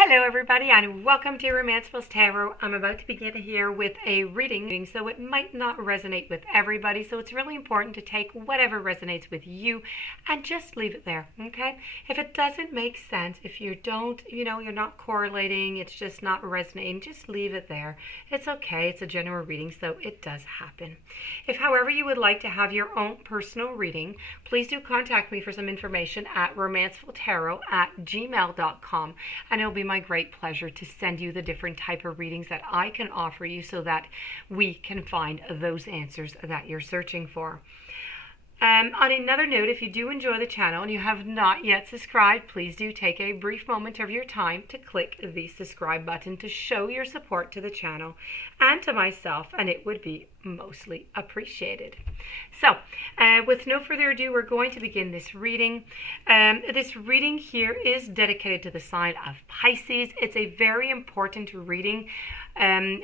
Hello everybody and welcome to Romancefuls Tarot. I'm about to begin here with a reading, so it might not resonate with everybody, so it's really important to take whatever resonates with you and just leave it there, okay? If it doesn't make sense, if you don't, you're not correlating, it's just not resonating, just leave it there. It's okay, it's a general reading, so it does happen. If however you would like to have your own personal reading, please do contact me for some information at romancefultarot@gmail.com, and it'll be my great pleasure to send you the different type of readings that I can offer you so that we can find those answers that you're searching for. On another note, if you do enjoy the channel and you have not yet subscribed, please do take a brief moment of your time to click the subscribe button to show your support to the channel and to myself, and it would be mostly appreciated. So, with no further ado, we're going to begin this reading. This reading here is dedicated to the sign of Pisces. It's a very important reading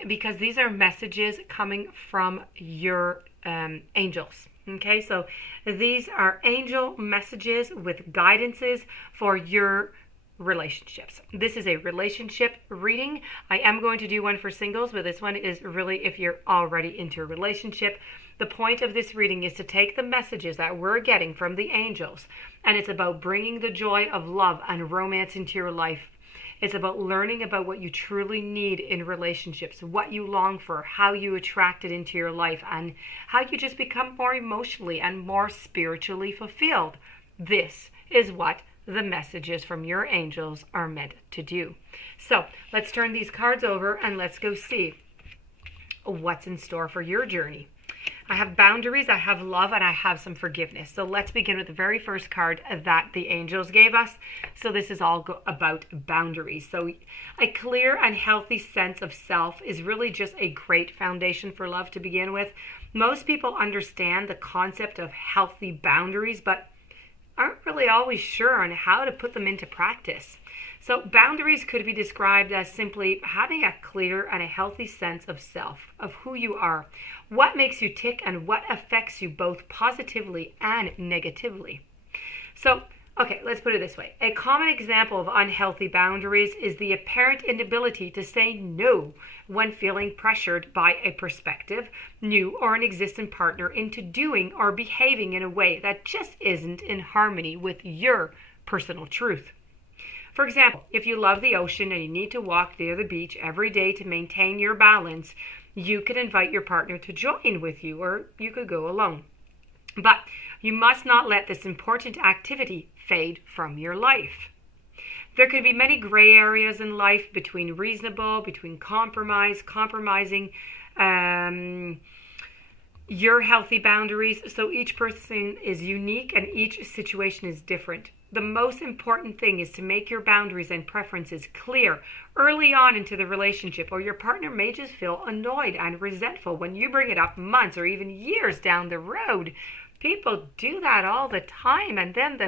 because these are messages coming from your angels. Okay, so these are angel messages with guidances for your relationships. This is a relationship reading. I am going to do one for singles, but this one is really if you're already into a relationship. The point of this reading is to take the messages that we're getting from the angels, and it's about bringing the joy of love and romance into your life. It's about learning about what you truly need in relationships, what you long for, how you attract it into your life, and how you just become more emotionally and more spiritually fulfilled. This is what the messages from your angels are meant to do. So let's turn these cards over and let's go see what's in store for your journey. I have boundaries, I have love, and I have some forgiveness. So let's begin with the very first card that the angels gave us. So this is all about boundaries. So a clear and healthy sense of self is really just a great foundation for love to begin with. Most people understand the concept of healthy boundaries, but aren't really always sure on how to put them into practice. So boundaries could be described as simply having a clear and a healthy sense of self, of who you are, what makes you tick, and what affects you both positively and negatively. So, okay, let's put it this way. A common example of unhealthy boundaries is the apparent inability to say no when feeling pressured by a prospective, new, or an existing partner into doing or behaving in a way that just isn't in harmony with your personal truth. For example, if you love the ocean and you need to walk near the beach every day to maintain your balance, you could invite your partner to join with you, or you could go alone. But you must not let this important activity fade from your life. There could be many gray areas in life between reasonable, between compromising, your healthy boundaries. So each person is unique and each situation is different. The most important thing is to make your boundaries and preferences clear early on into the relationship, or your partner may just feel annoyed and resentful when you bring it up months or even years down the road. People do that all the time, and then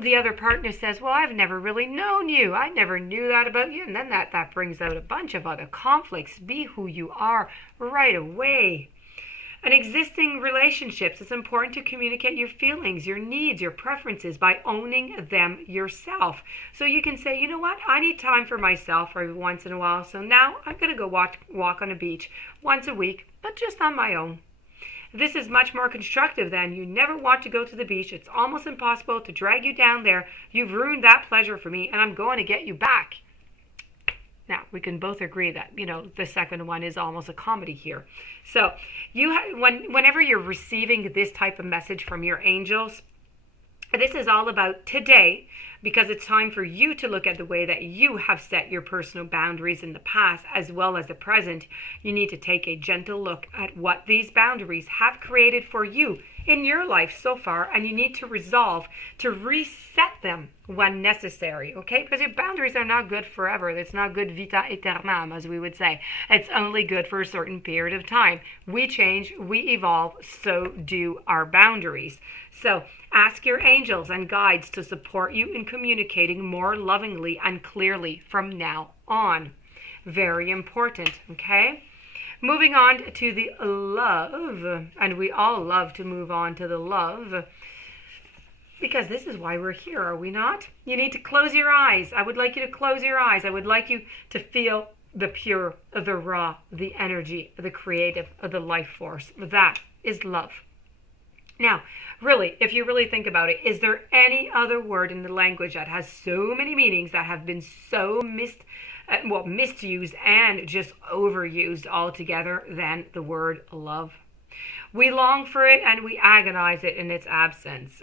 the other partner says, well, I've never really known you. I never knew that about you. And then that brings out a bunch of other conflicts. Be who you are right away. In existing relationships, it's important to communicate your feelings, your needs, your preferences by owning them yourself. So you can say, you know what, I need time for myself every once in a while. So now I'm going to go walk on a beach once a week, but just on my own. This is much more constructive than you never want to go to the beach. It's almost impossible to drag you down there. You've ruined that pleasure for me, and I'm going to get you back. Now, we can both agree that, the second one is almost a comedy here. So whenever you're receiving this type of message from your angels, this is all about today, because it's time for you to look at the way that you have set your personal boundaries in the past as well as the present. You need to take a gentle look at what these boundaries have created for you in your life so far, and you need to resolve to reset them when necessary, okay? Because your boundaries are not good forever. It's not good vita aeternam, as we would say. It's only good for a certain period of time. We change, we evolve, so do our boundaries. So ask your angels and guides to support you in communicating more lovingly and clearly from now on. Very important, okay? Moving on to the love, and we all love to move on to the love. Because this is why we're here, are we not? You need to close your eyes. I would like you to close your eyes. I would like you to feel the pure, the raw, the energy, the creative, the life force. That is love. Now, really, if you really think about it, is there any other word in the language that has so many meanings that have been so misused and just overused altogether than the word love? We long for it and we agonize it in its absence.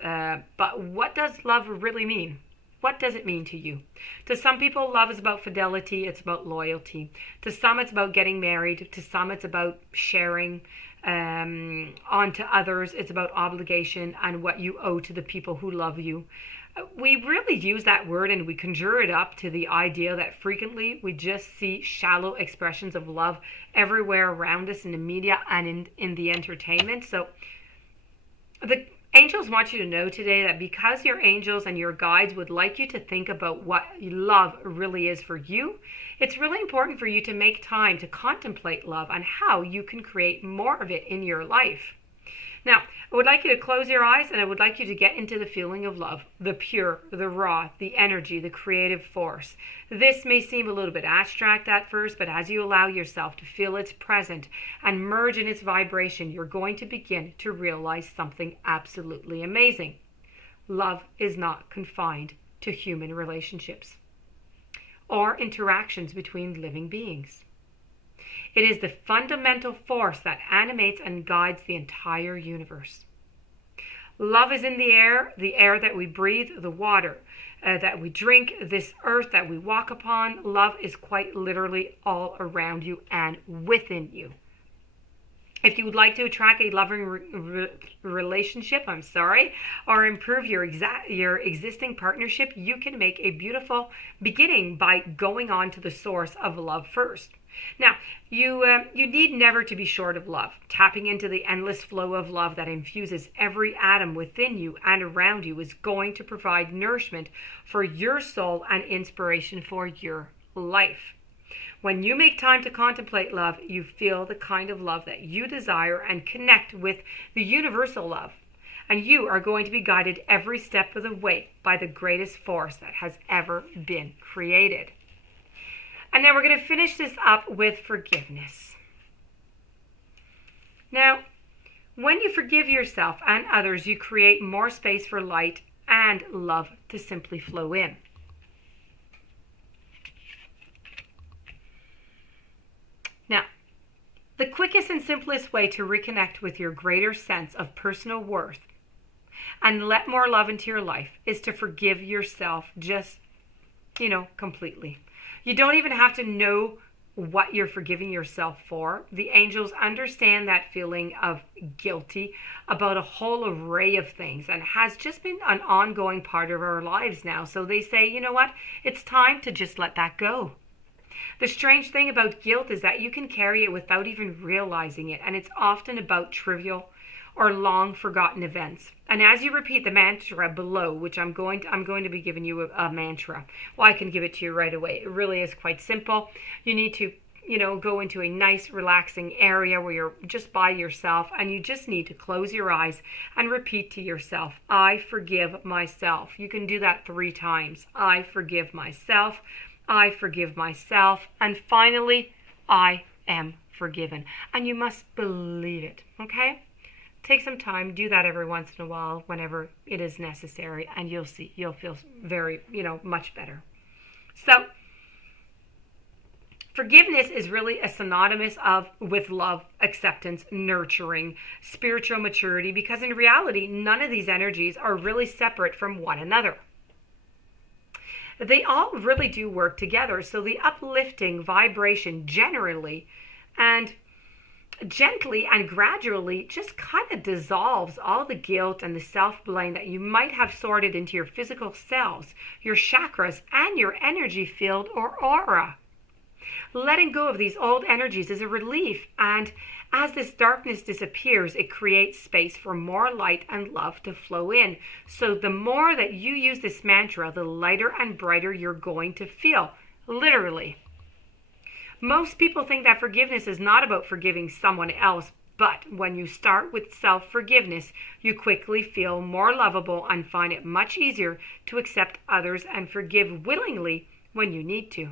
But what does love really mean? What does it mean to you? To some people, love is about fidelity. It's about loyalty. To some, it's about getting married. To some, it's about sharing on to others. It's about obligation and what you owe to the people who love you. We really use that word and we conjure it up to the idea that frequently we just see shallow expressions of love everywhere around us in the media and in the entertainment. So the angels want you to know today that because your angels and your guides would like you to think about what love really is for you, it's really important for you to make time to contemplate love and how you can create more of it in your life. Now, I would like you to close your eyes and I would like you to get into the feeling of love, the pure, the raw, the energy, the creative force. This may seem a little bit abstract at first, but as you allow yourself to feel its presence and merge in its vibration, you're going to begin to realize something absolutely amazing. Love is not confined to human relationships or interactions between living beings. It is the fundamental force that animates and guides the entire universe. Love is in the air that we breathe, the water that we drink, this earth that we walk upon. Love is quite literally all around you and within you. If you would like to attract a loving relationship, or improve your existing partnership, you can make a beautiful beginning by going on to the source of love first. Now, you need never to be short of love. Tapping into the endless flow of love that infuses every atom within you and around you is going to provide nourishment for your soul and inspiration for your life. When you make time to contemplate love, you feel the kind of love that you desire and connect with the universal love. And you are going to be guided every step of the way by the greatest force that has ever been created. And now we're going to finish this up with forgiveness. Now, when you forgive yourself and others, you create more space for light and love to simply flow in. Now, the quickest and simplest way to reconnect with your greater sense of personal worth and let more love into your life is to forgive yourself just, completely. You don't even have to know what you're forgiving yourself for. The angels understand that feeling of guilty about a whole array of things and has just been an ongoing part of our lives now. So they say, you know what? It's time to just let that go. The strange thing about guilt is that you can carry it without even realizing it, and it's often about trivial or long forgotten events. And as you repeat the mantra below, which I'm going to be giving you a mantra. Well, I can give it to you right away. It really is quite simple. You need to, go into a nice relaxing area where you're just by yourself, and you just need to close your eyes and repeat to yourself, I forgive myself. You can do that 3 times. I forgive myself. I forgive myself. And finally, I am forgiven. And you must believe it, okay? Take some time, do that every once in a while whenever it is necessary, and you'll feel very, much better. So, forgiveness is really a synonymous with love, acceptance, nurturing, spiritual maturity, because in reality, none of these energies are really separate from one another. They all really do work together, so the uplifting vibration generally and gently and gradually just kind of dissolves all the guilt and the self-blame that you might have sorted into your physical cells, your chakras, and your energy field or aura. Letting go of these old energies is a relief, and as this darkness disappears, it creates space for more light and love to flow in. So the more that you use this mantra, the lighter and brighter you're going to feel, literally. Most people think that forgiveness is not about forgiving someone else, But when you start with self-forgiveness, you quickly feel more lovable and find it much easier to accept others and forgive willingly when you need to.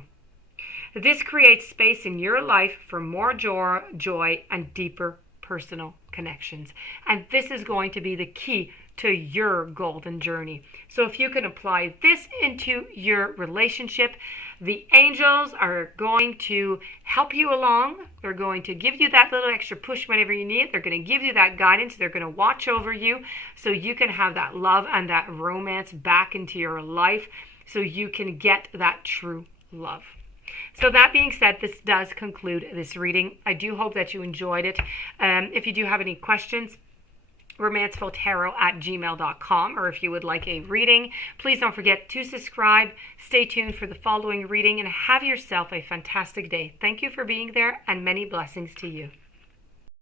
This creates space in your life for more joy and deeper personal connections. And this is going to be the key to your golden journey. So if you can apply this into your relationship, the angels are going to help you along. They're going to give you that little extra push whenever you need it. They're going to give you that guidance. They're going to watch over you so you can have that love and that romance back into your life, so you can get that true love. So that being said, this does conclude this reading. I do hope that you enjoyed it. If you do have any questions, romancefultarot@gmail.com, or if you would like a reading, please don't forget to subscribe. Stay tuned for the following reading and have yourself a fantastic day. Thank you for being there, and many blessings to you.